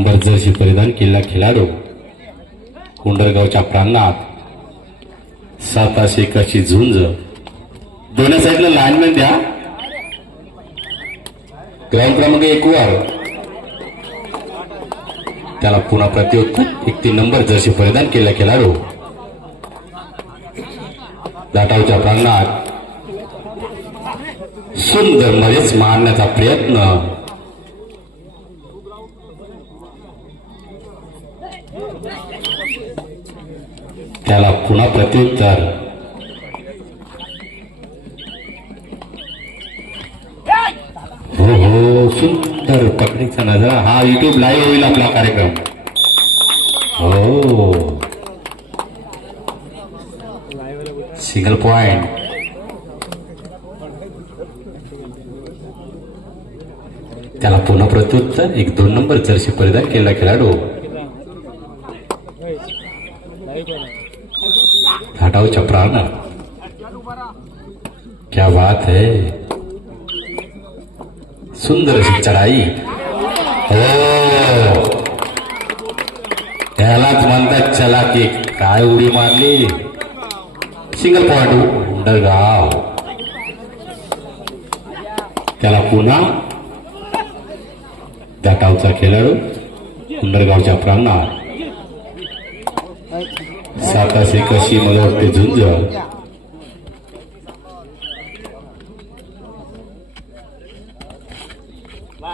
Ambar Jersey परिधान केलेला खेळाडू कोंडरगावच्या प्रांगणात सात अशी एकाची झुंज. दोन्ही साईडला लाईनमॅन द्या. ग्राउंड क्रमांक एक वर. त्याला पुन्हा प्रत्युत्तर. एक तीन नंबर जर्सी परिधान केलेला खेळाडू दाटावच्या प्रांगणात सुंदर मध्येच मारण्याचा प्रयत्न. त्याला पुन्हा प्रत्युत्तर. हो हो सुंदर पकडीचा नजरा. हा युट्यूब लाईव्ह होईल आपला कार्यक्रम. हो. सिंगल पॉइंट त्याला पुन्हा प्रत्युत्तर. एक दोन नंबर जर्सी परिधान केला खेळाडू. हटाओ चपराना क्या बात है। सुंदर अशी चढाई। हो त्यालाच म्हणतात चला की काय उडी मारली? सिंगल पॉइंट उंडरगाव त्याला पुन्हा त्या गावचा खेळाडू उंडरगावच्या प्रांगणात साताशे कशी मला वाटते झुंज.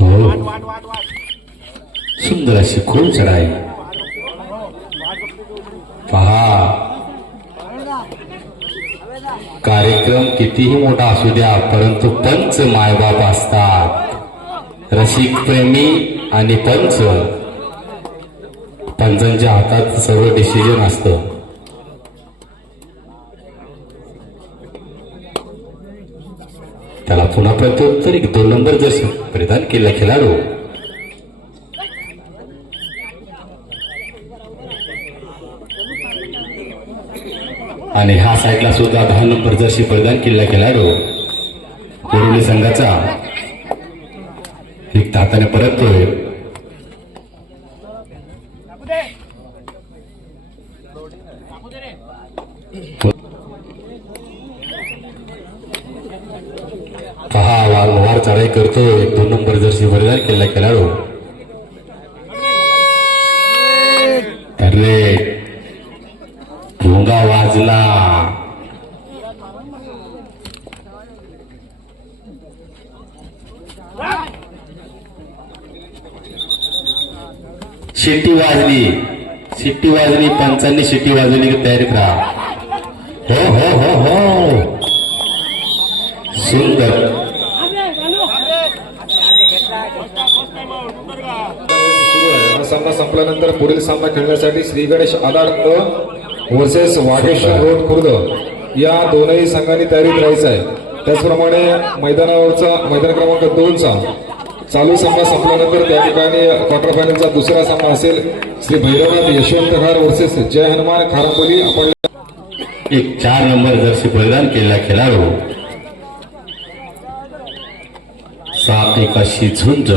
हो. सुंदर अशी खूप चढाई. पहा. कार्यक्रम कितीही मोठा असू द्या परंतु पंच मायबाप असतात. रसिक प्रेमी आणि पंच. पंचांच्या हातात सर्व डिसिजन असतं त्याला पुन्हा प्रत्युत्तर एक दोन नंबर जस परिधान केला खेळाडू आणि हा साईडला सुद्धा दहा नंबर जर्सी परिधान केलेला खेळाडू कोरोली संघाचा एक हाताने परततोय शिट्टी वाजली. शिट्टी वाजली पंचांनी शिट्टी वाजवली की तयारीत राहा हो हो हो हो. सुंदर. सुरू हा सामना संपल्यानंतर पुढील सामना खेळण्यासाठी श्री गणेश आधार वर्सेस वाघेश्वर रोड खुर्द. या दोनही संघांनी तयारीत राहायचं आहे. त्याचप्रमाणे मैदानावरचा मैदान क्रमांक दोनचा चालू सामना संपल्यानंतर त्या ठिकाणी क्वार्टर फायनलचा दुसरा सामना असेल. श्री भैरवनाथ यशवंत खार वर्सेस जय हनुमान खारापोली आपण एक चार नंबर जर्सी बलिदान केलेला खेळाडू सात एकाशी झुंज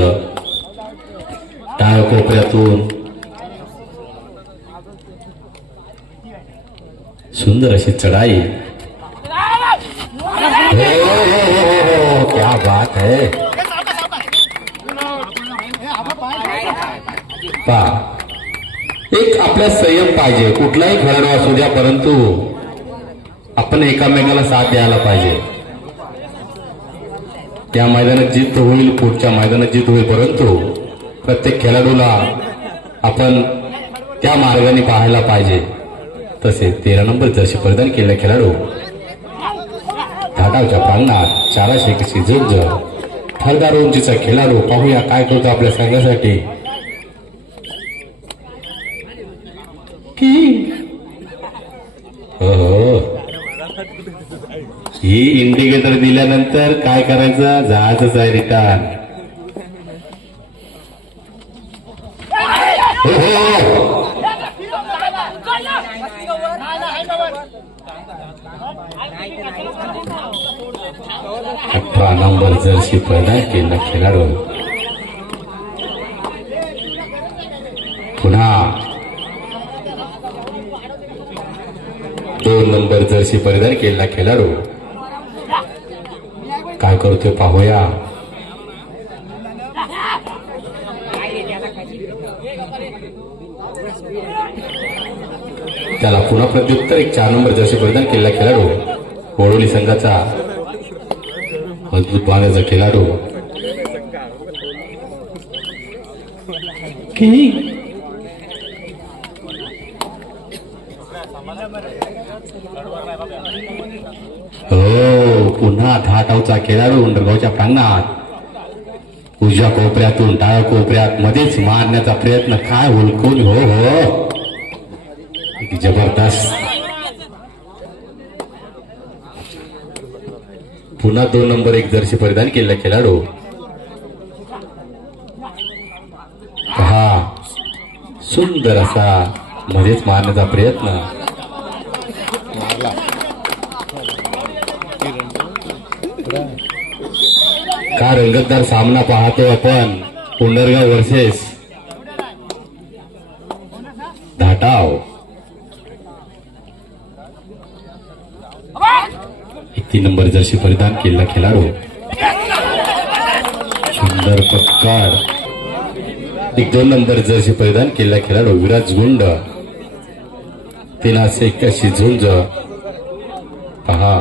टाळ कोपऱ्यातून सुंदर अशी चढाई. हो, हो, हो, हो, हो, हो क्या बात है. एक आपल्या संयम पाहिजे. कुठलाही खेळाडू असू द्या परंतु आपण एकामेकाला साथ द्यायला पाहिजे. त्या मैदानात जित होईल पुढच्या मैदानात जित होईल परंतु प्रत्येक खेळाडूला आपण त्या मार्गाने पाहायला पाहिजे. तसे तेरा नंबर जसे परिधान केलेला खेळाडू धाटावच्या प्रांगणात चाराशे कशी झुंज थरदार उंचीचा खेळाडू. पाहूया काय करतो आपल्या संघासाठी. ही इंडिकेटर दिल्यानंतर काय करायचं? जायचंच आहे रिटर्न. अठरा नंबर जर्सी पैदा केला खेळाडू. पुन्हा. दोन नंबर जर्सी परिधान केला खेळाडू. काय करतोय पाहूया. त्याला पुन्हा प्रत्युत्तर एक चार नंबर जसे परिधान केलेला खेळाडू कोळवली संघाचा मजबूत भागाचा खेळाडू हो पुन्हा धाटावचा खेळाडू उंडरगावच्या प्रांगणात उजव्या कोपऱ्यातून डाव्या कोपऱ्यात मध्येच मारण्याचा प्रयत्न काय हुलकून? हो हो. जबरदस्त. पुन्हा दोन नंबर एक जर्सी परिधान केलेला खेळाडू. पहा सुंदर असा मध्येच मारण्याचा प्रयत्न. का रंगतदार सामना पाहतो आपण? पुंडरगाव वर्सेस धाटाव. एक तीन नंबर जर्सी परिधान केलेला खेळाडू? सुंदर पक्कार एक दोन नंबर जर्सी परिधान केलेला खेळाडू विराज गुंड. तीनाशे एकाशी झुंज पहा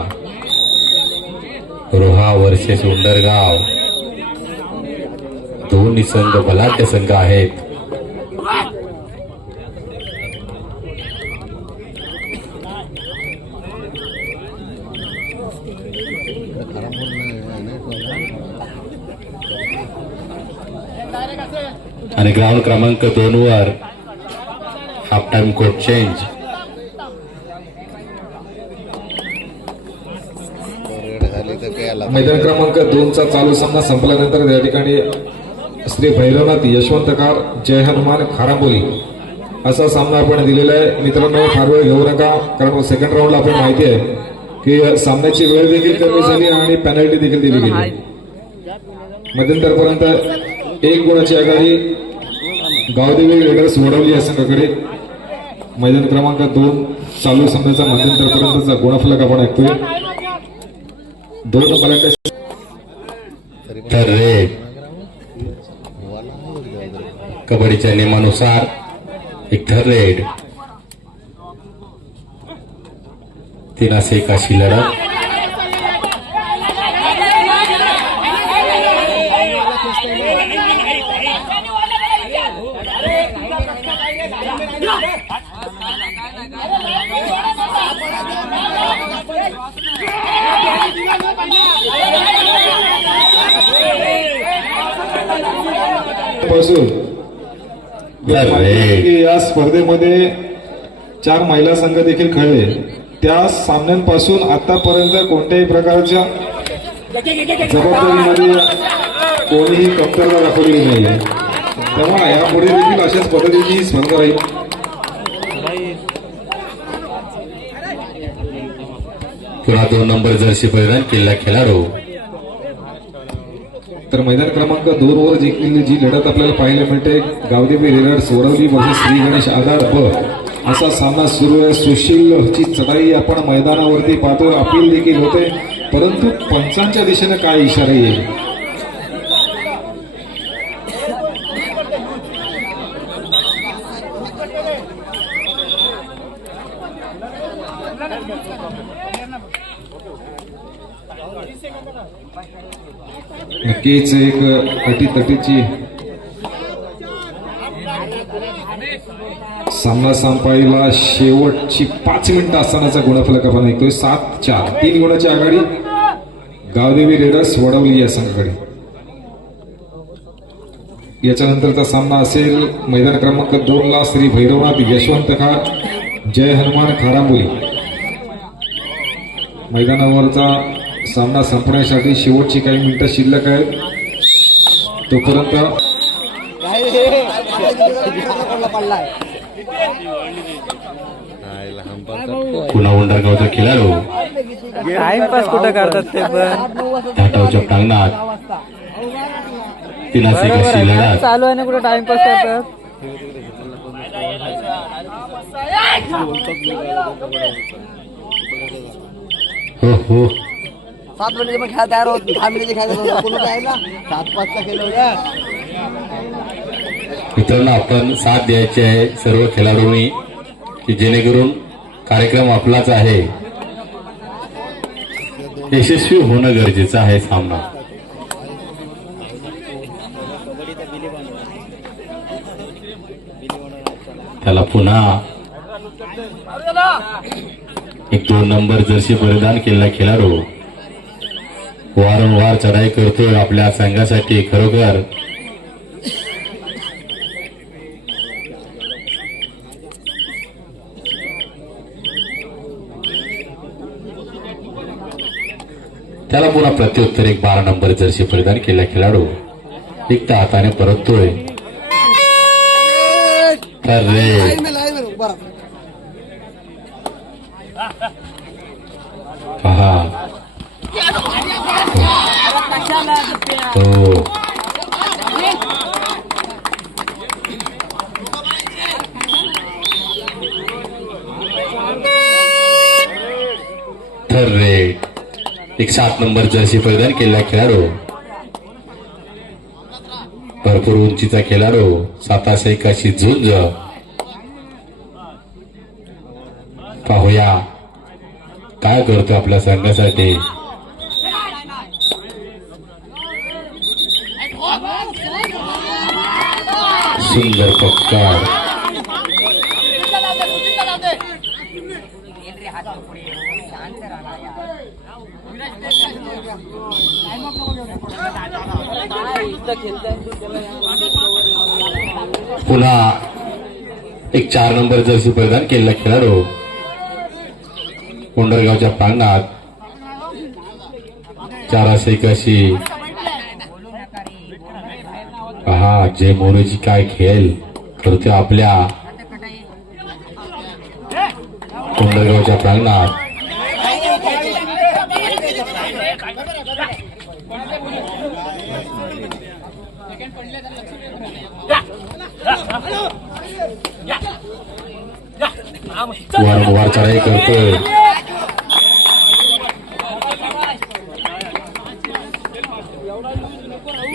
रोहा वर्सेस उंडरगाव दोन्ही संघ बलाढ्य संघ आहेत. आणि ग्राउंड क्रमांक दोन वर हाफ टाइम कोट चेंज झाली तर काय आला मैदान क्रमांक दोनचा चालू सामना संपल्यानंतर या ठिकाणी श्री भैरवनाथ यशवंतकार जय हनुमान खारांबोली. असा सामना आपण दिलेला आहे. मित्रांनो फार वेळ घेऊ नका कारण सेकंड राऊंडला आपण माहिती आहे की सामन्याची वेळ देखील कमी झाली आणि पेनल्टी देखील दिली गेली. मध्यंतरपर्यंत एक गुणाची आघाडी गावदेवी रेडर्स वडवली या संघाकडे. मैदान क्रमांक दोन चालू सामन्याचा मध्यंतरपर्यंतचा गुणफलक आपण ऐकतोय. दोन नंबर तर रेड कबड्डीच्या नियमानुसार एक थर रेड. तीनाशे एकाशी लढत. पासून. की या स्पर्धेमध्ये चार महिला संघ देखील खेळले. त्या सामन्यांपासून आतापर्यंत कोणत्याही प्रकारच्या जबाबदारीमध्ये कोणीही कमतरता दाखवलेली नाहीये. तेव्हा यापुढे देखील अशाच पद्धतीची स्पर्धा राहील पुन्हा दोन नंबर जर्सी परिधान केलेला खेळाडू. तर मैदान क्रमांक दोन वर जिंकलेली जी लढत आपल्याला पाहायला मिळते गावदेवी रेलर सोडवली वर्सेस श्री गणेश आधार ब. असा सामना सुरू आहे. सुशील ची चढाई आपण मैदानावरती पाहतो अपील देखील होते परंतु पंचांच्या दिशेने काय इशारा येईल? नक्कीच एक अटीतटीची सामना संपायला शेवटची पाच मिनिटं असतानाचा गुणफलक आपण ऐकतोय. सात चार तीन गुणाची आघाडी. गावदेवी रेडर्स वडवली या संघाकडे. याच्यानंतरचा सामना असेल मैदान क्रमांक दोन ला श्री भैरवनाथ यशवंत खा जय हनुमान खारांबोली. मैदानावरचा सामना संपण्यासाठी शेवटची काही मिनिटं शिल्लक आहेत. तोपर्यंत पुन्हा उंडरगावचा खेळाडू टाइमपास कुठं करतात ते पण. धाटावच्या प्रांगणात लढत चालू आहे ना कुठं? टाइमपास करतात. सात मिनिटाचे पण खेळा तयार होत दहा मिनिटे खेळायला कोणी आहे ना? सात पाचचा खेळ होत्या मित्रांनो आपण साथ द्यायची आहे सर्व खेळाडूंनी की जेणेकरून कार्यक्रम आपलाच आहे. यशस्वी होणं गरजेचं आहे सामना. त्याला पुन्हा एक दोन नंबर जर्सी परिधान केलेला खेळाडू. वारंवार चढाई करतोय आपल्या संघासाठी खरोखर. त्याला पुन्हा प्रत्युत्तर एक बारा नंबर जर्सी परिधान केलेला खेळाडू. एक तर हाताने परततोय तर रे पहा हो तर रे एक सात नंबर जर्सी परिधान केलेला खेळाडू. भरपूर उंचीचा खेळाडू साताशे एकाशी झुंज. पाहूया काय करतो आपल्या संघासाठी? सुंदर पक्कार पुन्हा एक चार नंबर जर्सी परिधान केलेला खेळाडू. कोंडरगावच्या प्रांगणात चाराशे एकाशी पहा जय मोरेची काय खेळ करते आपल्या कोंडरगावच्या प्रांगणात. वारंवार चढाई करतोय.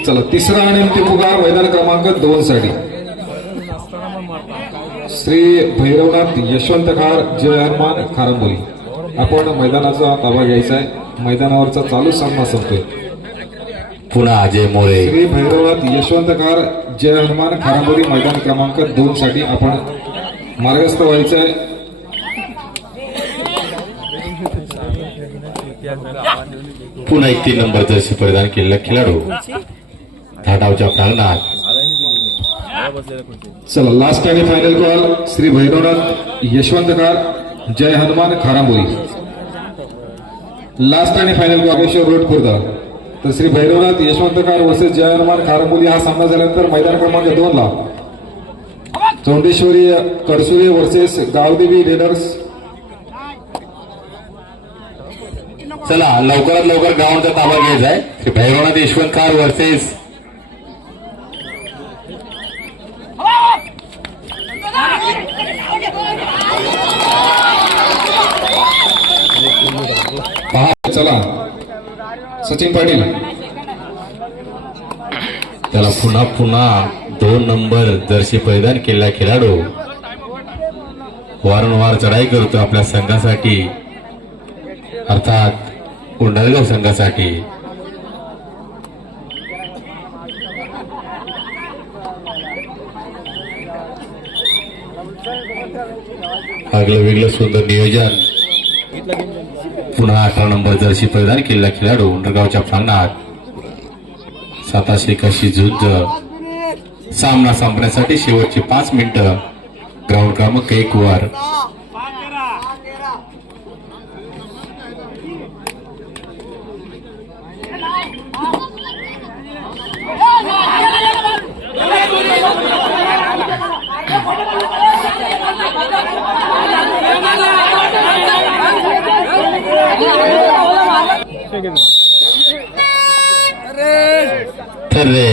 चला तिसरा आणि अंतिम पुकार मैदान क्रमांक दोन साठी. श्री भैरवनाथ यशवंत खार जय हनुमान खारंबोली. आपण मैदानाचा ताबा घ्यायचा आहे मैदानावरचा चालू सामना संपतोय. पुन्हा अजय मोरे. श्री भैरवनाथ यशवंत खार जय हनुमान खारांबोली मैदान क्रमांक दोन साठी आपण मार्गस्थ व्हायचं आहे पुन्हा एक तीन नंबर जर्सी परिधान केलेला खेळाडू. धाटावच्या प्रांगणात. चला लास्ट आणि final call Shri Bhairavnath Yashwantkar Jai Hanuman Kharamboli last आणि final call Bageshwar road Khurda. तर श्री भैरवनाथ यशवंतकार वर्सेस जय हनुमान खारांबोली हा सामना झाल्यानंतर मैदान क्रमांक दोन ला चौंडेश्वरी कडसुरे वर्सेस गावदेवी रेडर्स चला लवकरात लवकर ग्राउंडचा ताबा घ्यायचा आहे. श्री भैरवनाथ यशवंतकार वर्सेस पहा चला. सचिन पाटील. त्याला पुन्हा पुन्हा दोन नंबर जर्सी परिधान केलेला खेळाडू. वारंवार चढाई करतो आपल्या संघासाठी. अर्थात उंडरगाव संघासाठी. आगलं वेगळं सुंदर नियोजन. पुन्हा अठरा नंबर जर्सी परिधान केलेला खेळाडू उंडरगावच्या प्रांगणात साताशे कशी झुंज सामना संपण्यासाठी शेवटची पाच मिनिटं. ग्राउंड क्रमांक एक वर. रे.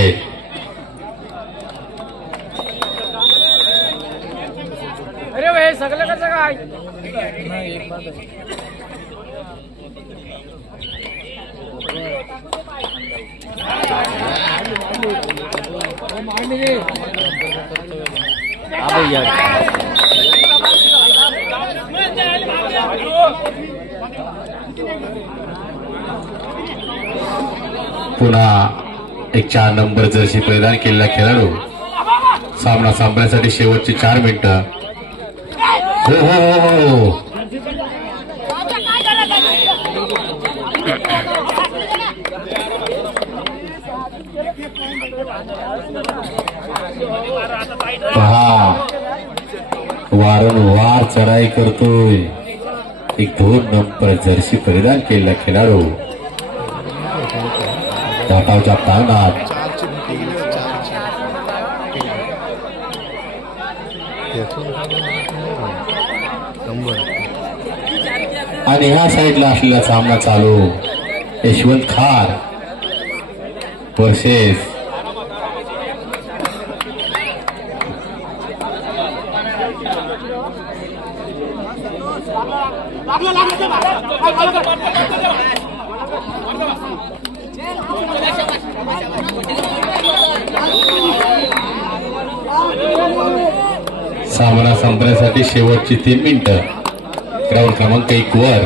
अरे सगळं कसं काय? पुन्हा. एक चार नंबर जर्सी परिधान केलेला खेळाडू सामना संपण्यासाठी शेवटची चार मिनिटं. हो हो हो हो, हो. पहा वारंवार चढाई करतोय. एक दोन नंबर जर्सी परिधान केलेला खेळाडू. धाटावच्या आणि ह्या साईडला असलेला सामना चालू यशवंत खार वर्सेस सामना संपण्यासाठी शेवटची तीन मिनिटं. ग्राउंड क्रमांक एक वर.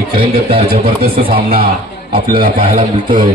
एक रंगतदार जबरदस्त सामना आपल्याला पाहायला मिळतोय.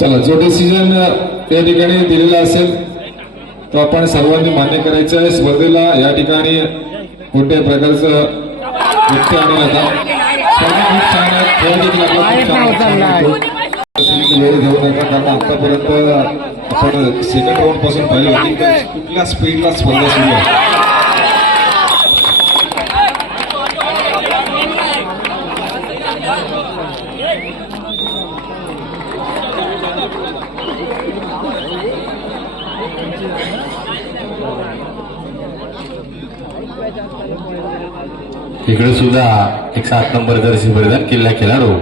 चला जो डिसिजन त्या ठिकाणी दिलेला असेल तो आपण सर्वांनी मान्य करायचं आहे. स्पर्धेला या ठिकाणी कोणत्याही प्रकारचं नृत्य आणि वेळ घेऊ नका कारण आतापर्यंत आपण सेकंड राऊंडपासून पाहिलं. होती कुठल्या स्पीडला स्पर्धा सुरू आहे? इकडे सुद्धा एक सात नंबर दर्शी परिधान किल्ला खेळाडू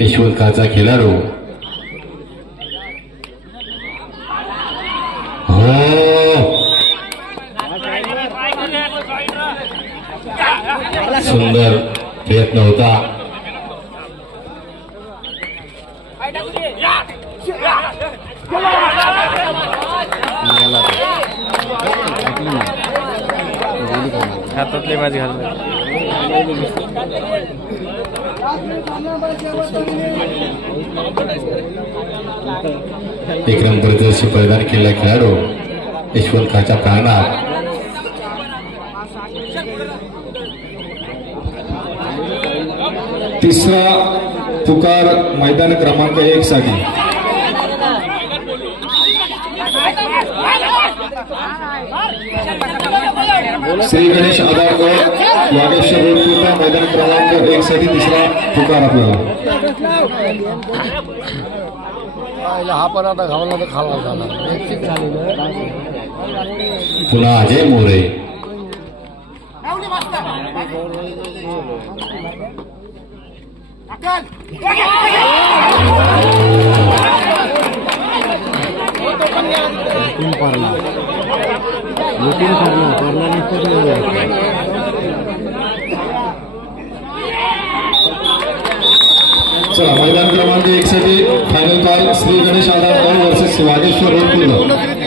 यशवंत खाचा खेळाडू हो. सुंदर प्रयत्न होता. हातातले माझी घालणार एक नंबर जर्सी परिधान केलेला खेळाडू यशवंत खाच्या प्रांगणात तिसरा पुकार मैदान क्रमांक एक साठी. श्री गणेश आधार वागेश्वर रोड पूर्ण मैदान क्रमांक एक साठी तिसरा पुकार आपल्याला. हा पण आता घावला तर खाला झाला. पुन्हा अजय मोरे. चला मैदान क्रमांक एकसाठी final call Shri Ganesh Aadhaar versus Vageshwar road